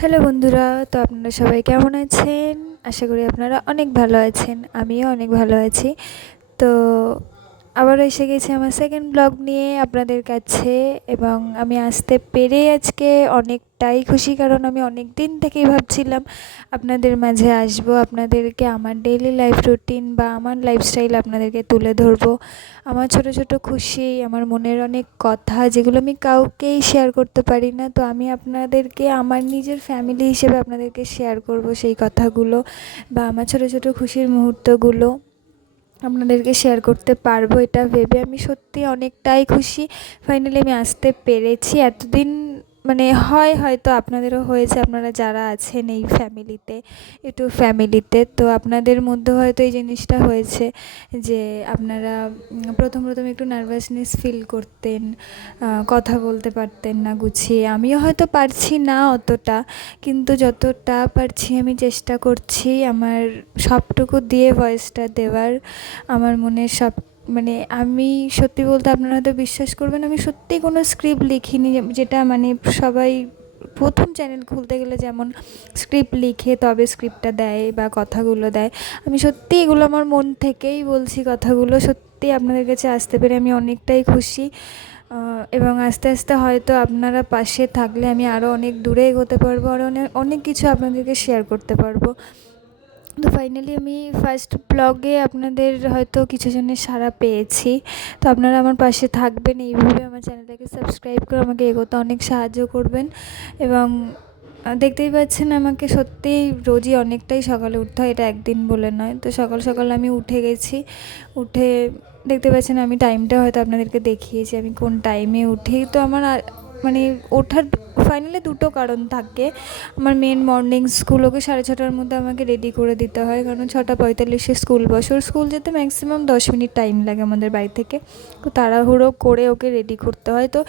Hello বন্ধুরা, তো আপনারা সবাই কেমন আছেন? আশা করি আপনারা অনেক ভালো আছেন। আমিও অনেক ভালো আছি। তো আবারও এসে গেছি আমার সেকেন্ড ব্লগ নিয়ে আপনাদের কাছে, এবং আমি আসতে পেরে আজকে অনেকটাই খুশি, কারণ আমি অনেক দিন থেকেই ভাবছিলাম আপনাদের মাঝে আসবো, আপনাদেরকে আমার ডেইলি লাইফ রুটিন বা আমার লাইফস্টাইল আপনাদেরকে তুলে ধরবো। আমার ছোট ছোট খুশি, আমার মনের অনেক কথা যেগুলো আমি কাউকেই শেয়ার করতে পারি না, তো আমি আপনাদেরকে আমার নিজের ফ্যামিলি হিসেবে আপনাদেরকে শেয়ার করব সেই কথাগুলো, বা আমার ছোট ছোট খুশির মুহূর্তগুলো আপনাদেরকে শেয়ার করতে পারবো। এটা ভেবে আমি সত্যি অনেকটাই খুশি। ফাইনালি আমি আসতে পেরেছি। এতদিন মানে হয়তো আপনাদেরও হয়েছে, আপনারা যারা আছেন এই ফ্যামিলিতে, ইউটিউব ফ্যামিলিতে, তো আপনাদের মধ্যে হয়তো এই জিনিসটা হয়েছে যে আপনারা প্রথম একটু নার্ভাসনেস ফিল করতেন, কথা বলতে পারতেন না গুছিয়ে। আমিও হয়তো পারছি না অতটা, কিন্তু যতটা পারছি আমি চেষ্টা করছি আমার সবটুকু দিয়ে ভয়েসটা দেওয়ার, আমার মনের সব। মানে আমি সত্যি বলতে আপনারা হয়তো বিশ্বাস করবেন, আমি সত্যিই কোনো স্ক্রিপ্ট লিখিনি, যেটা মানে সবাই প্রথম চ্যানেল খুলতে গেলে যেমন স্ক্রিপ্ট লিখে তবে স্ক্রিপ্টটা দেয় বা কথাগুলো দেয়। আমি সত্যি এগুলো আমার মন থেকেই বলছি কথাগুলো। সত্যি আপনাদের কাছে আসতে পেরে আমি অনেকটাই খুশি, এবং আস্তে আস্তে হয়তো আপনারা পাশে থাকলে আমি আরও অনেক দূরে এগোতে পারবো, আরও অনেক কিছু আপনাদেরকে শেয়ার করতে পারবো। তো ফাইনালি আমি ফার্স্ট ব্লগে আপনাদের হয়তো কিছু জনের সাড়া পেয়েছি। তো আপনারা আমার পাশে থাকবেন, এইভাবে আমার চ্যানেলটাকে সাবস্ক্রাইব করে আমাকে এগোতে অনেক সাহায্য করবেন। এবং দেখতেই পাচ্ছেন আমাকে সত্যিই রোজই অনেকটাই সকালে উঠতে হয়, এটা একদিন বলে নয়। তো সকাল সকাল আমি উঠে গেছি, উঠে দেখতে পাচ্ছেন আমি টাইমটা হয়তো আপনাদেরকে দেখিয়েছি আমি কোন টাইমে উঠি। তো আমার মানে ওঠার ফাইনালি দুটো কারণ থাকে। আমার মেন মর্নিং স্কুল, ওকে 6:30টার মধ্যে আমাকে রেডি করে দিতে হয়, কারণ 6:45-এ স্কুল বসে। ওর স্কুল যেতে ম্যাক্সিমাম 10 মিনিট টাইম লাগে আমাদের বাড়ি থেকে। তো তাড়াহুড়ো করে ওকে রেডি করতে হয়। তো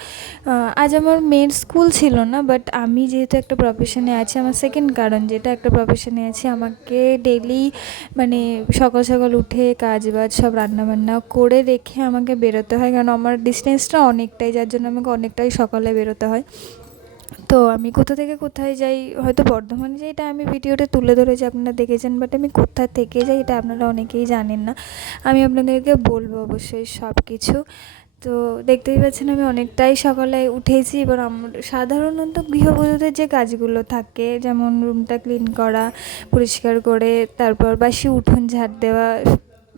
আজ আমার মেয়ের স্কুল ছিল না, বাট আমি যেহেতু একটা প্রফেশনে আছি, আমার সেকেন্ড কারণ যেটা, একটা প্রফেশনে আছি, আমাকে ডেইলি মানে সকাল সকাল উঠে কাজ বাজ সব রান্নাবান্না করে রেখে আমাকে বেরোতে হয়, কারণ আমার ডিস্টেন্সটা অনেকটাই, যার জন্য আমাকে অনেকটাই সকালে বেরোতে হয়। তো আমি কোথা থেকে কোথায় যাই, হয়তো বর্ধমানে যাই, এটা আমি ভিডিওতে তুলে ধরেছি, আপনারা দেখেছেন, বাট আমি কোথা থেকে যাই এটা আপনারা অনেকেই জানেন না। আমি আপনাদেরকে বলবো অবশ্যই সব কিছু। তো দেখতেই পাচ্ছেন আমি অনেকটাই সকালে উঠেছি। এবার সাধারণত গৃহবধূদের যে কাজগুলো থাকে, যেমন রুমটা ক্লিন করা, পরিষ্কার করে তারপর বাসি উঠোন ঝাড় দেওয়া,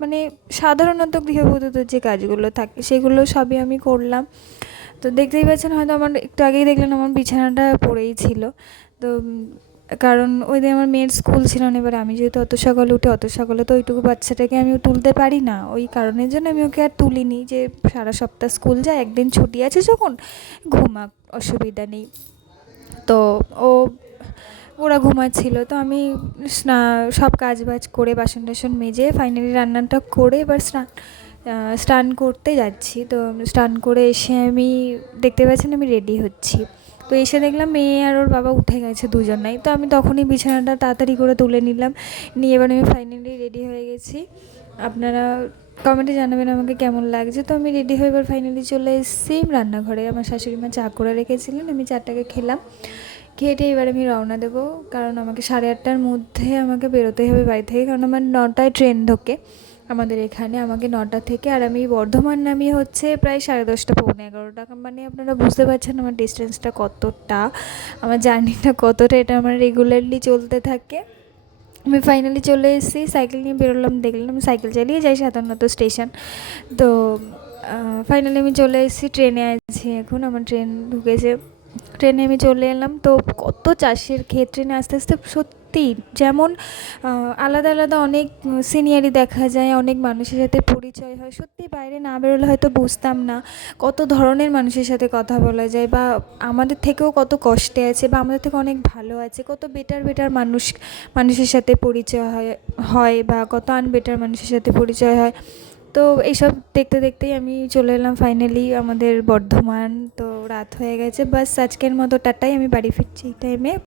মানে সাধারণত গৃহবধূদের যে কাজগুলো থাকে সেগুলো সবই আমি করলাম। তো দেখতেই পাচ্ছেন হয়তো আমার একটু আগেই দেখলেন আমার বিছানাটা পড়েই ছিল। তো কারণ ওই দিন আমার মেয়ের স্কুল ছিল না, এবার আমি যেহেতু অত সকালে উঠি, অত সকালে তো ওইটুকু বাচ্চাটাকে আমি তুলতে পারি না, ওই কারণের জন্য আমি ওকে আর তুলিনি, যে সারা সপ্তাহ স্কুল যায়, একদিন ছুটি আছে যখন ঘুমাক, অসুবিধা নেই। তো ও ওরা ঘুমাচ্ছিল, তো আমি সব কাজ বাজ করে বাসন টাসন মেজে ফাইনালি রান্নাটা করে এবার স্নান করতে যাচ্ছি। তো স্নান করে এসে আমি দেখতে পাচ্ছেন আমি রেডি হচ্ছি। তো এসে দেখলাম মেয়ে আর ওর বাবা উঠে গেছে দুজনেই। তো আমি তখনই বিছানাটা তাড়াতাড়ি করে তুলে নিলাম, নিয়ে এবার আমি ফাইনালি রেডি হয়ে গেছি। আপনারা কমেন্টে জানাবেন আমাকে কেমন লাগছে। তো আমি রেডি হয়ে এবার ফাইনালি চলে এসেছি রান্নাঘরে। আমার শাশুড়ি মা চা করে রেখেছিলেন, আমি চাটাকে খেলাম, খেয়ে এবার আমি রওনা দেবো, কারণ আমাকে 8:30টার মধ্যে আমাকে বেরোতেই হবে বাড়ি থেকে, কারণ আমার 9টায় ট্রেন ঢোকে আমাদের এখানে, আমাকে 9টা থেকে। আর আমি বর্ধমান নামিয়ে হচ্ছে প্রায় 10:30 পৌনে 11টা, মানে আপনারা বুঝতে পারছেন আমার ডিস্টেন্সটা কতটা, আমার জার্নিটা কতটা, এটা আমার রেগুলারলি চলতে থাকে। আমি ফাইনালি চলে এসেছি, সাইকেল নিয়ে বেরোলাম, দেখলাম সাইকেল চালিয়ে যাই সাধারণত স্টেশন। তো ফাইনালি আমি চলে এসেছি, ট্রেনে আছি এখন, আমার ট্রেন ঢুকেছে, ট্রেনে আমি চলে এলাম। তো কত চাষের ক্ষেত, ট্রেনে আস্তে আস্তে সত্যি যেমন আলাদা আলাদা অনেক সিনিয়রি দেখা যায়, অনেক মানুষের সাথে পরিচয় হয়। সত্যি বাইরে না বেরোলে হয়তো বুঝতাম না কত ধরনের মানুষের সাথে কথা বলা যায়, বা আমাদের থেকেও কত কষ্টে আছে, বা আমাদের থেকে অনেক ভালো আছে, কত বেটার মানুষের সাথে পরিচয় হয় বা কত আনবেটার মানুষের সাথে পরিচয় হয়। তো এইসব দেখতে দেখতেই আমি চলে এলাম ফাইনালি আমাদের বর্ধমান। তো রাত হয়ে গেছে, বাস আজকের মতো টাটাই, আমি বাড়ি ফিরছি এই টাইমে।